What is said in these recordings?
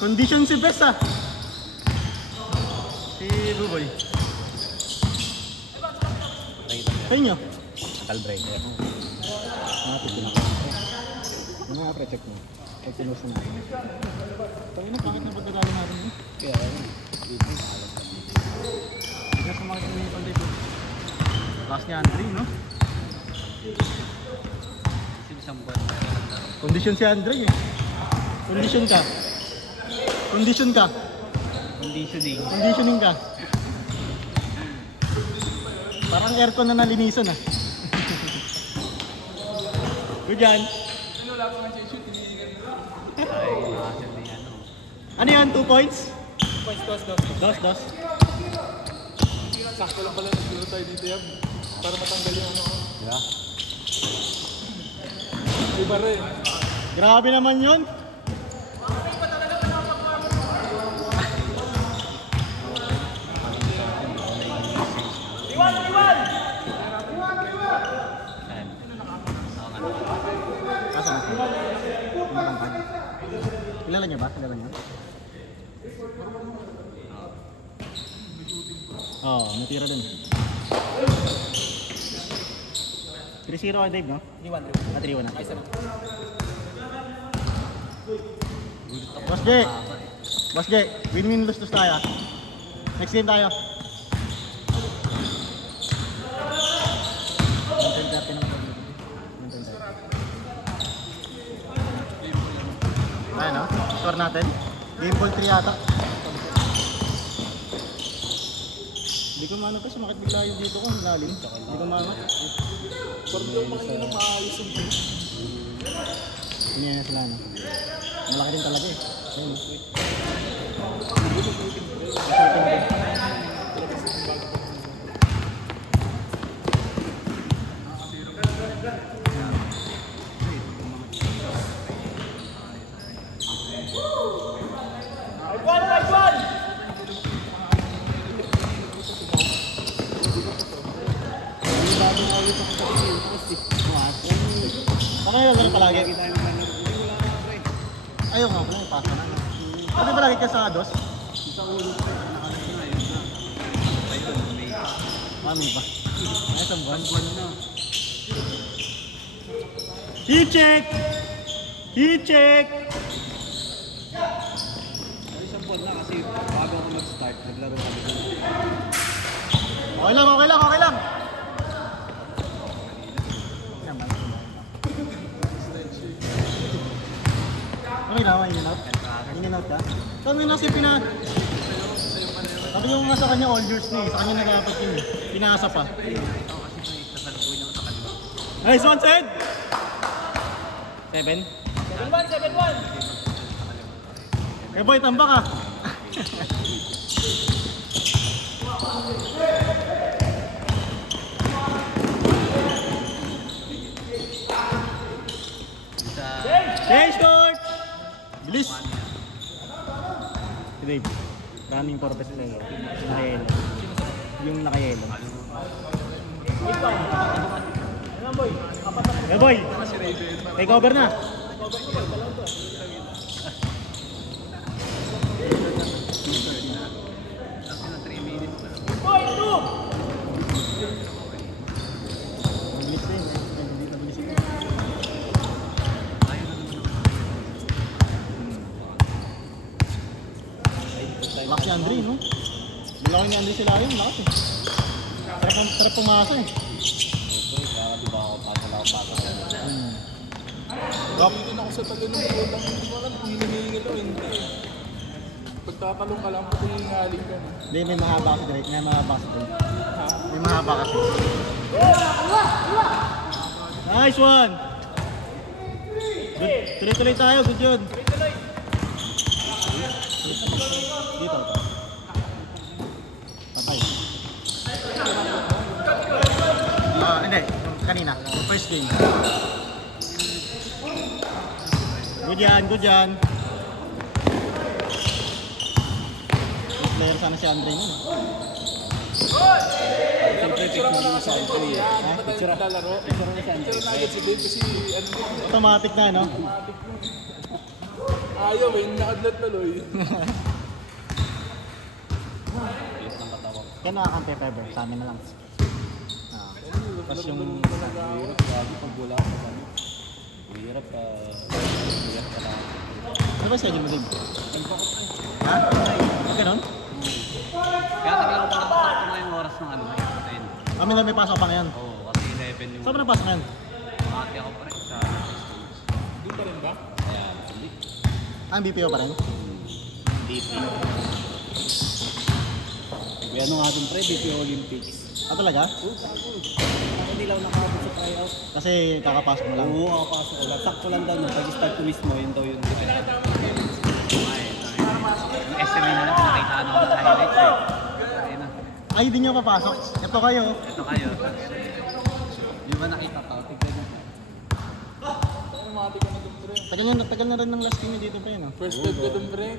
Condition si Bes ah. Si Ruboy. Sa inyo? Metal breaker. Nakapit ko na. Ano nga pre-check mo? Pag sinusun natin. Tayo na, bakit na pagkatalo natin mo? Kaya ayun. Dito alas na dito. Hindi na sumakit na yung panday ko. Last ni Andre, no? Condition si Andre eh. Condition ka. Condition ka. Conditioning. Conditioning ka. Parang aircon na nalinisan ah. Good yan. Ano yan? 2 points? 2 points, dos. Sakto lang pala nagsulo tayo dito yan. Para matanggal yung ano. Yeah. Iba rin. Grabe naman yun. Kilala niya ba? Kilala niya? Oo, natira dun. 3-0 ka Dave, no? 3-1 na. Boss J! Boss J! Win-win lose tayo. Next game tayo. Ayan o, score natin. Game ball 3 yata. Hindi ko maano pa, sumakit bigla yung dito ko, ang lalim. Hindi ko maano. Parang daw makikita ng maayos yung dito. Hindi na sila no. Malaki din talaga eh. Ayun. Ano yung laro palagi? Ayaw nga pala, pasa na. Ano palagi ka sa dos? Sa ulo ko, nakalas na yun na. Ayun, may... Mami ba? Ay, isang buwan. na. Heat check! Heat check! Ay, isang buwan na kasi bago ako mag-start, naglaro kami doon. Okay lang, okay lang, okay lang! Okay lang, in-and-out ka? Kami na kasi sabi nyo nga sa kanya all yours na eh, sa kanya nag-apat yun eh. Pinasa pa. Nice one, Sid! 7? 7-1! Eh boy, tamba ka! Change court! Bilis! Si Dave, running purpose na yun. Nakayelo. Yung nakayelo. Hey boy! Take over na! Lakas ni Andre, no? Malaki ni Andre sila yun, lakas eh. Sarap pumasa eh. Kaya diba ako pasal. Dito na ako sa talo ng ulang. Hindi mo alam kung hinihingil o hindi. Pagtatalong ka lang, pati hingaling ka. Hindi, may mahaba kasi direct. May mahaba kasi doon. May mahaba kasi. Nice one! Good. Tuloy-tuloy tayo, good yun. Dito. Patay. Hindi. Kanina. First game. Good yan, good yan. Good player sana si Andre yun. Picture ako na kasi ito yan. Picture na lalaro. Picture na agad si Dave kasi ano. Automatic na, no? Automatic mo. Ayaw eh, nakadlat tuloy. Bilis ng katawan. Kaya nakakante Feber, sa amin na lang. Ah. Tapos yung... Mahirap lagi pag wala ka sa ano. Mahirap ka lang. Ano ba schedule mo din? Ha? Ganun? Kaya tagal ko nakapasok na yung oras ng ano, 10. Kami na may pasok pa ngayon. Oo, kasi 11 yung... Saan ba napasok ngayon? Makati ako pa rin sa... Doon pa rin ba? Kaya, hindi. Ang BPO pa rin? DP. May ano nga dun pre, DP Olympics. Ah, talaga? Oo, bago. Ako hindi lang nakakabot sa tryout. Kasi kakapasok mo lang. Oo, kakapasok ko lang. Sakto lang daw nun. Pag-start ko mismo, yun daw yun. Yung SMA na lang, nakita ako ng highlights eh. Ayun na. Ay, hindi nyo papasok. Ito kayo. Ito kayo. Yung ba nakita ka? Tignan mo. Mati ka na doon, pre. Tagal na rin ng last game nyo dito pa yun. Oh. First five ka doon, pre.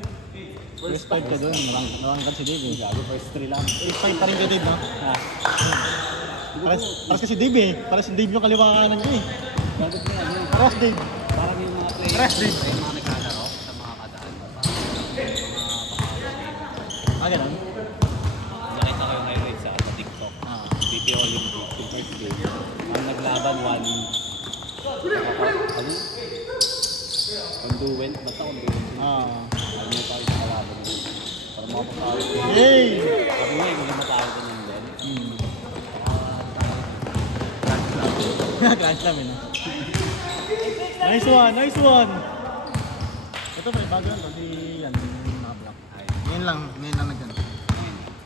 First fight ka doon. Narangkan si Dave. Gago, first 3 lang. First fight pa rin ka Dave, no? Ha? Paras kasi Dave eh. Paras si Dave yung kaliwa kanan niya eh. Gago pa yan. Paras Dave. Parang yung mga players. Paras Dave. Yung mga naglalaro sa mga kadaan. Parang Ah, ganun? nakita ko yung highlights sa TikTok. Ah. DP Olympics, yung first game. Ang naglaban, ano? Conduent? Basta conduent. Ah. Ano mo tayo sa kalaban mo? Para makapatawid ko. Yay! Sabi nga, kung matawid ko nun din. Hmm. That's Grand Slam eh, no? Nice one! Nice one! Ito pre, bago yan. Kasi yan, naka-block. Ngayon lang nagkano.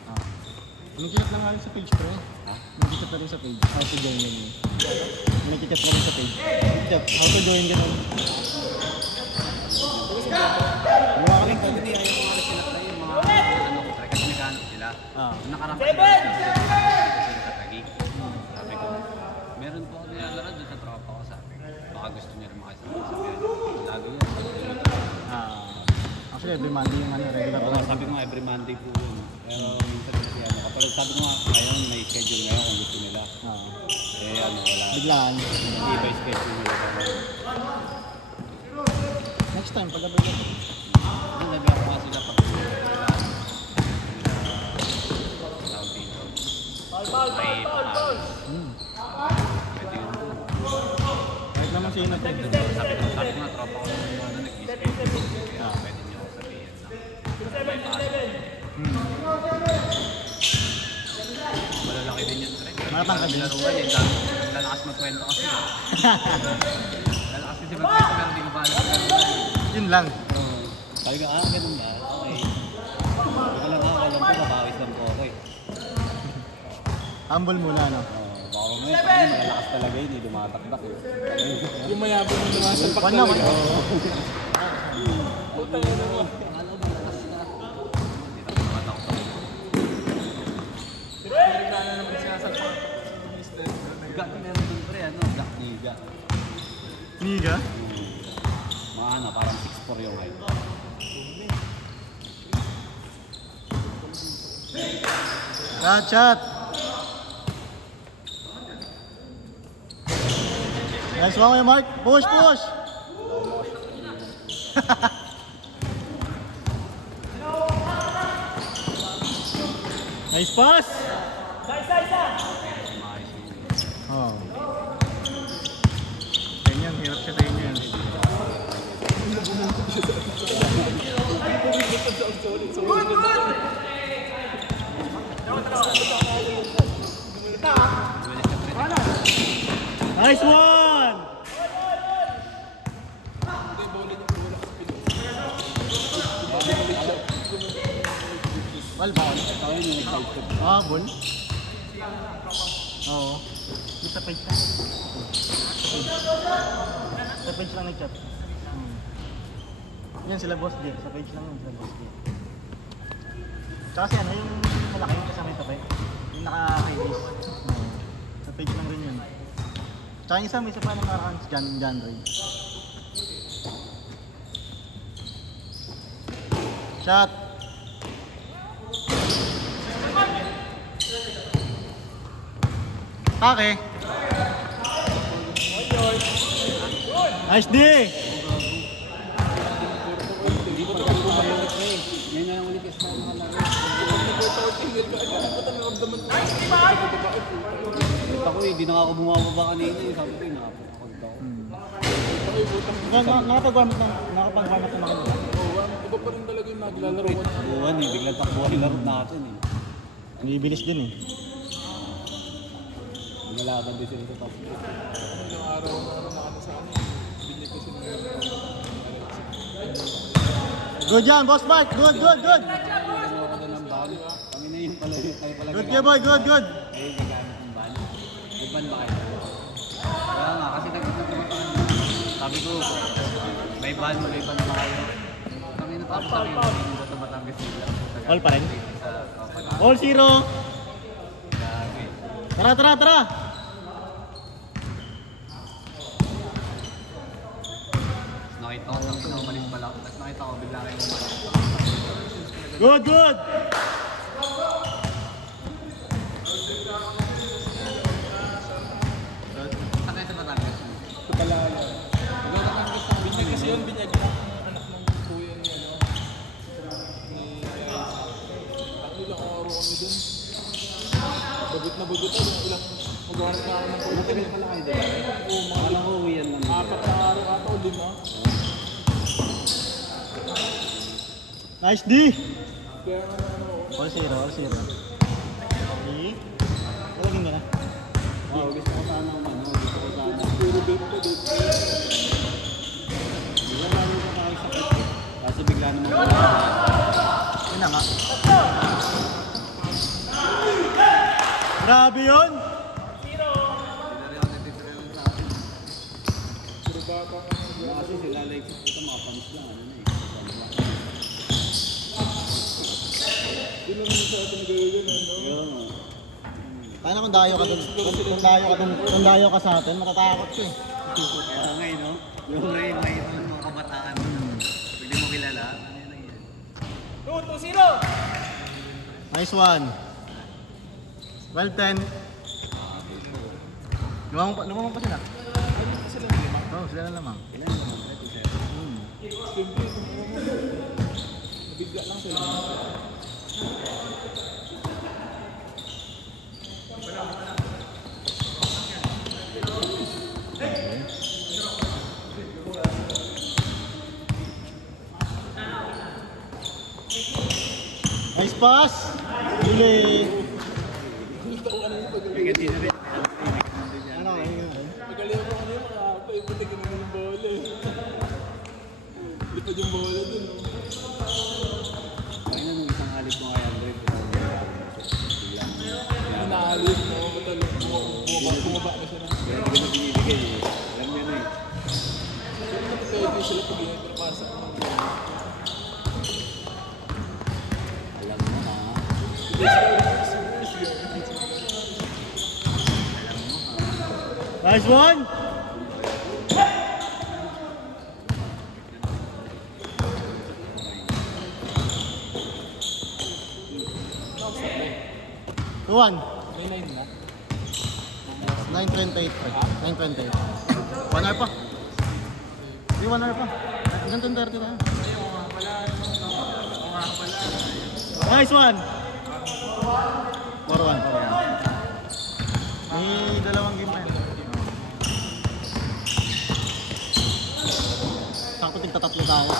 Ah. Nagkikat lang nga rin sa page pre. Ha? Nagkikat na rin sa page. How to join yun. Nagkikat na rin sa page. How to join ganun. Gawa ka lang Pwede niya yung mga sinakla yung mga ano ko, pre, kasi naghanap sila. Ah. Yung nakarang kasi sila sa Tagi. Sabi ko, meron po ako nilalaro doon sa tropa ko, sabi ko. Baka gusto niya rin makisama sa biyan. Lagi yun. Actually, every Monday yung ano, regular Oo, sabi ko nga every Monday po yun. Pero minsan kasi ano, kapag sabi ko nga, ngayon may schedule ngayon kung gusto nila. Ah. Eh ano, wala. Biglaan. Hindi ba schedule nila? Next time, pag-abay ka. Ano, sabi ako nga sila pag tawag dito. May pag pwede yun. Kahit naman sino to. Sabi ko nga, tropa ko yung ano, nag-schedule. Kaya pwede niyo ako sabihin na may pasok. Malalaki din yun, pre. Matatangkad din. Laruan yun, lalakas magkwento kasi. Lalakas kasi magkwento pero hindi ko pa alam. Yun lang. Sabi ko, ganun ba? Okay. Hindi ko lang alam ko, mabawis lang po ako eh. Humble muna, no? Baka ngayon, parang malalakas talaga yun, dumatakdak eh. Yung mayabang yung lumasalpak One na, one. talaga. Putang ina mo. Akala mo, malakas ka. Hindi na tumatakot ako. Amerikano naman sinasalpak. Gak, meron dun pre, ano, Black Niga. Niga? Mga ano, parang 6'4 yung height. Chat! Nice one, Mark. Push, push! Nice pass! Maayos yun. Oh. Ganyan, hirap siya sa inyo yan. Nice one! Ball ba? Tayo yung excited. Ah, ball? Oo. Sa page lang. Sa page lang nag-chat. Yan sila boss J. Sa page lang yun sila boss J. Tsaka kasi ano yung malaki yung kasama yung tapay. Yung naka-release. Sa page lang rin yun. Tsaka yung isa may isa pa nang nakaraan si John Ray. Shot! Pake! Nice D! hindi na ako bumababa kanina eh. Sabi ko, nakapagod ako. Nakapag-warm na kanila. Oo, iba pa rin talaga yung naglalaro ko. Takbuhan eh, biglang takbuhan yung laro natin eh. Ang bibilis din eh. Nalaban din sila sa top. Ilang araw na kami sa ano. Binyag kasi ng Good yan, Boss Mark. Good. Nagano ako doon ng ban. Kami na yung pala tayo pala. Good kay boy, good. Eh, nagamit ng ban. May ban ba kayo? Kaya nga, kasi nagtatrabaho. Sabi ko, may ban ba kayo? Kami na tapos kami yung sa Batangas nila. All pa rin? Sa Kapalan. All 0. Grabe. Tara. Nakita ko lang kung umalis pala ako. Tapos nakita ko bigla kayo umalis. Good. Saan kayo sa Batangas? Palaya. Binyag kasi yun, binyag ng anak ng kuya ni ano. Tatlo lang araw kami dun. Bagot na ilang maghanap na ako ng kuya. Matagal pala kayo din. Oo, mga Akala ko uwian lang. 4 na araw ata o 5. Nice D. Kaya nga ano, All 0. Okay. Laging ka na. Oo, gusto ko sana puro bait ko dito. Bigla namin ko kakasakit eh. Kasi bigla naman ko Yun na nga. Grabe yun. Puro bata ka. kasi sila like ito mga fans lang. Ano na eh. Yun lang yung sa atin gawin, ano? Yun. Paano kung dayo ka dun? Kung dayo ka sa atin, matatakot ka eh. Kaya ngayon, no? Yung may mga kabataan mo. Pwede mo kilala. Ano yun yan? 2-0! Nice one. Well 10. Lumamang pa sila. Sila na 5. Oo, sila na lamang. Ilan yung mga 37? Siyempre, nabigla lang sila. Nice pass. Huli. Ganti na rin. Ano? Magaling ako kanina, makapaiputik ko naman yung bola eh. Lipad yung bola dun. Kaya na nung isang alit mo kay Android. Naalit mo, matalok mo, bumaba na siya na. Kaya hindi na binibigay eh. Alam mo yun eh. Pero napagkaya sila pag yun, pero pasok mo. Alam mo ha. Nice one. One. May 9 na. 9:28 pa. 9:28. 1 hour pa. Hindi, 1 hour pa. Hanggang 10:30 na. Nice one. 4-1. May dalawang game pa yan. Sakto tigtatatlo tayo.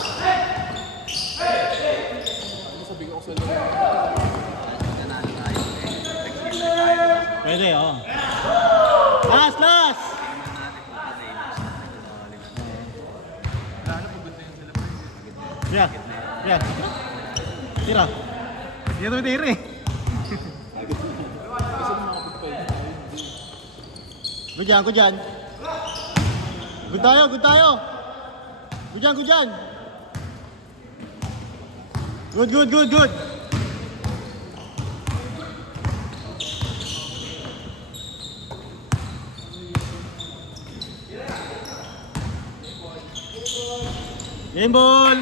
Ano sabi ko sa laro? Nanalo tayo eh. Nag-heal na tayo. Pwede, oo. Last! Lalo pagod na yun sila pa rin. Yeah. Tira. Hindi ito tira eh. Kasi nakapag pa yun. Good yan. Good tayo. Good yan. Good. Game ball.